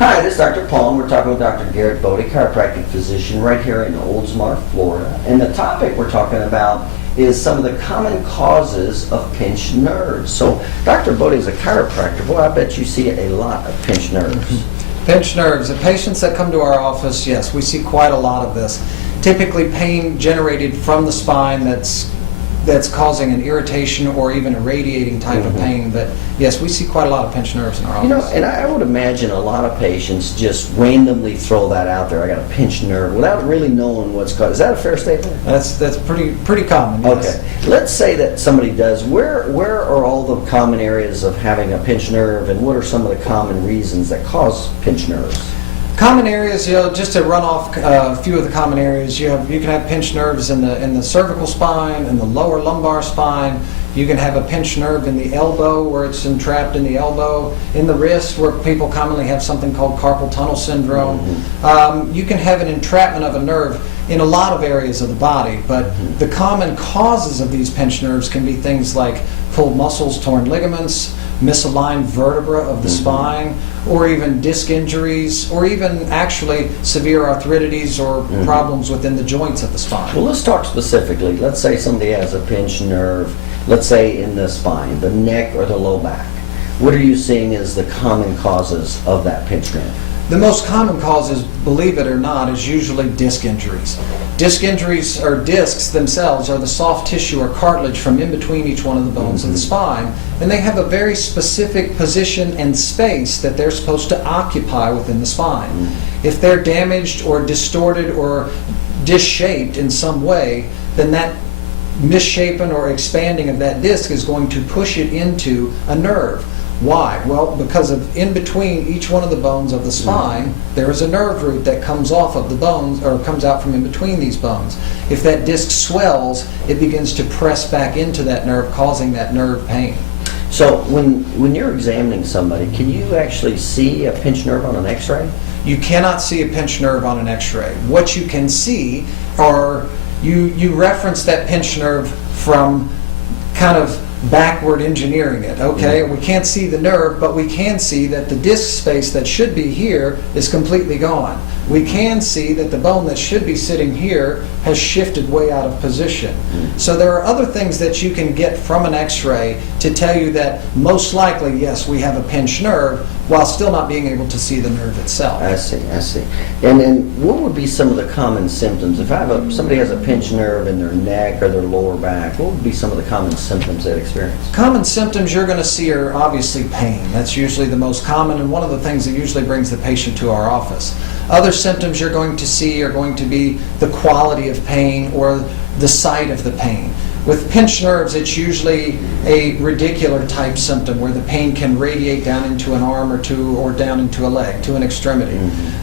Hi, this is Dr. Paul, and we're talking with Dr. Garrett Bode, chiropractic physician right here in Oldsmar, Florida. And the topic we're talking about is some of the common causes of pinched nerves. So, Dr. Bode is a chiropractor. Boy, I bet you see a lot of pinched nerves. Pinched nerves. The patients that come to our office, yes, we see quite a lot of this. Typically pain generated from the spine that's causing an irritation or even a radiating type of pain. But yes, we see quite a lot of pinched nerves in our office. You know, and I would imagine a lot of patients just randomly throw that out there. I got a pinched nerve without really knowing what's caused. Is that a fair statement? That's pretty common. Yes. Okay. Let's say that somebody does. Where are all the common areas of having a pinched nerve, and what are some of the common reasons that cause pinched nerves? Common areas, just to run off a few of the common areas, you can have pinched nerves in the cervical spine, in the lower lumbar spine. You can have a pinched nerve in the elbow, where it's entrapped in the elbow, in the wrist, where people commonly have something called carpal tunnel syndrome. You can have an entrapment of a nerve in a lot of areas of the body, but the common causes of these pinched nerves can be things like pulled muscles, torn ligaments, misaligned vertebra of the spine, or even disc injuries, or even actually severe arthritides or problems within the joints of the spine. Well, let's talk specifically. Let's say somebody has a pinched nerve, let's say in the spine, the neck or the low back. What are you seeing as the common causes of that pinched nerve? The most common causes, believe it or not, is usually disc injuries. Disc injuries, or discs themselves, are the soft tissue or cartilage from in between each one of the bones of the spine, and they have a very specific position and space that they're supposed to occupy within the spine. If they're damaged or distorted or disshaped in some way, then that misshapen or expanding of that disc is going to push it into a nerve. Why? Well, because of in between each one of the bones of the spine, there is a nerve root that comes off of the bones, or comes out from in between these bones. If that disc swells, it begins to press back into that nerve, causing that nerve pain. So when you're examining somebody, can you actually see a pinched nerve on an x-ray? You cannot see a pinched nerve on an x-ray. What you can see are, you reference that pinched nerve from kind of backward engineering it. Okay, we can't see the nerve, but we can see that the disc space that should be here is completely gone. We can see that the bone that should be sitting here has shifted way out of position. So there are other things that you can get from an x-ray to tell you that most likely, yes, we have a pinched nerve, while still not being able to see the nerve itself. I see. And then what would be some of the common symptoms? If somebody has a pinched nerve in their neck or their lower back, what would be some of the common symptoms they'd experience? Common symptoms you're going to see are obviously pain. That's usually the most common, and one of the things that usually brings the patient to our office. Other symptoms you're going to see are going to be the quality of pain or the site of the pain. With pinched nerves, it's usually a radicular type symptom where the pain can radiate down into an arm or two, or down into a leg, to an extremity.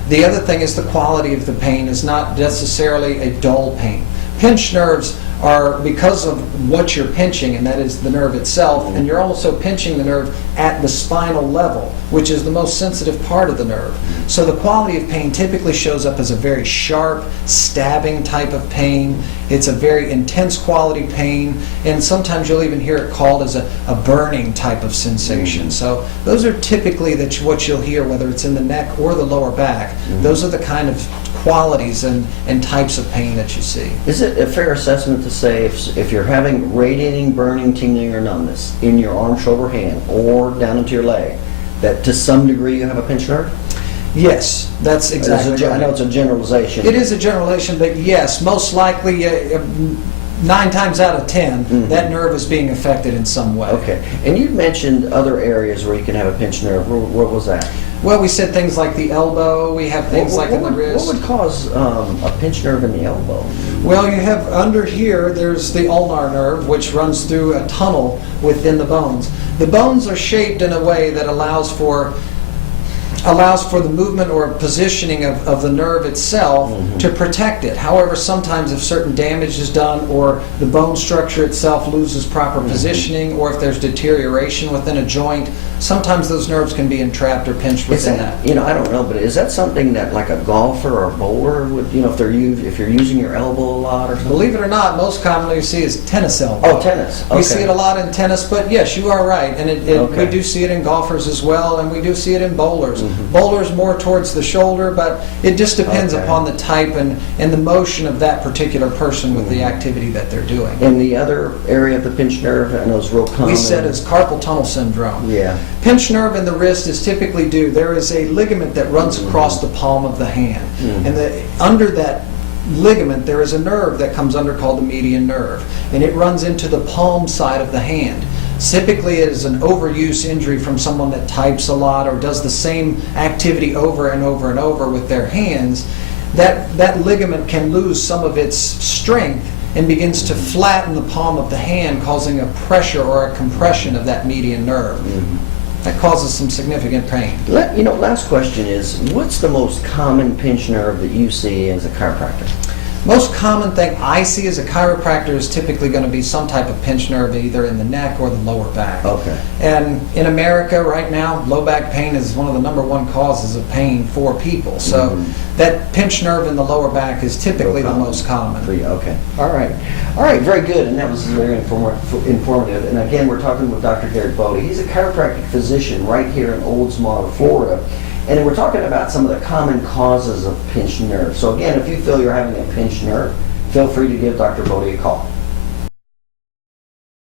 The other thing is the quality of the pain is not necessarily a dull pain. Pinched nerves are because of what you're pinching, and that is the nerve itself, and you're also pinching the nerve at the spinal level, which is the most sensitive part of the nerve. So the quality of pain typically shows up as a very sharp, stabbing type of pain. It's a very intense quality pain, and sometimes you'll even hear it called as a burning type of sensation. So those are typically what you'll hear, whether it's in the neck or the lower back. Those are the kind of qualities and types of pain that you see. Is it a fair assessment to say if you're having radiating, burning, tingling, or numbness in your arm, shoulder, hand, or down into your leg, that to some degree you have a pinched nerve? Yes, that's exactly right. I know it's a generalization. It is a generalization, but yes, most likely 9 times out of 10, that nerve is being affected in some way. Okay, and you mentioned other areas where you can have a pinched nerve. What was that? Well, we said things like the elbow, we have things like in the wrist. What would cause a pinched nerve in the elbow? Well, you have under here, there's the ulnar nerve, which runs through a tunnel within the bones. The bones are shaped in a way that allows for the movement or positioning of the nerve itself to protect it. However, sometimes if certain damage is done, or the bone structure itself loses proper positioning, or if there's deterioration within a joint, sometimes those nerves can be entrapped or pinched Is within that, that. I don't know, but is that something that like a golfer or a bowler would, if you're using your elbow a lot or something? Believe it or not, most commonly you see is tennis elbow. Oh, tennis. Okay. We see it a lot in tennis, but yes, you are right. And Okay. we do see it in golfers as well, and we do see it in bowlers. Bowlers more towards the shoulder, but it just depends Okay. upon the type and the motion of that particular person with the activity that they're doing. And the other area of the pinched nerve, I know is real common. We said is carpal tunnel syndrome. Yeah. Pinched nerve in the wrist is typically due. There is a ligament that runs across the palm of the hand, and under that ligament there is a nerve that comes under called the median nerve, and it runs into the palm side of the hand. Typically it is an overuse injury from someone that types a lot or does the same activity over and over and over with their hands. That ligament can lose some of its strength and begins to flatten the palm of the hand, causing a pressure or a compression of that median nerve. That causes some significant pain. Last question is, what's the most common pinched nerve that you see as a chiropractor? Most common thing I see as a chiropractor is typically going to be some type of pinched nerve either in the neck or the lower back. Okay. And in America right now, low back pain is one of the #1 causes of pain for people. So that pinched nerve in the lower back is typically the most common. For you, okay. All right, very good. And that was very informative. And again, we're talking with Dr. Garrett Bode. He's a chiropractic physician right here in Oldsmar, Florida. And we're talking about some of the common causes of pinched nerve. So again, if you feel you're having a pinched nerve, feel free to give Dr. Bode a call.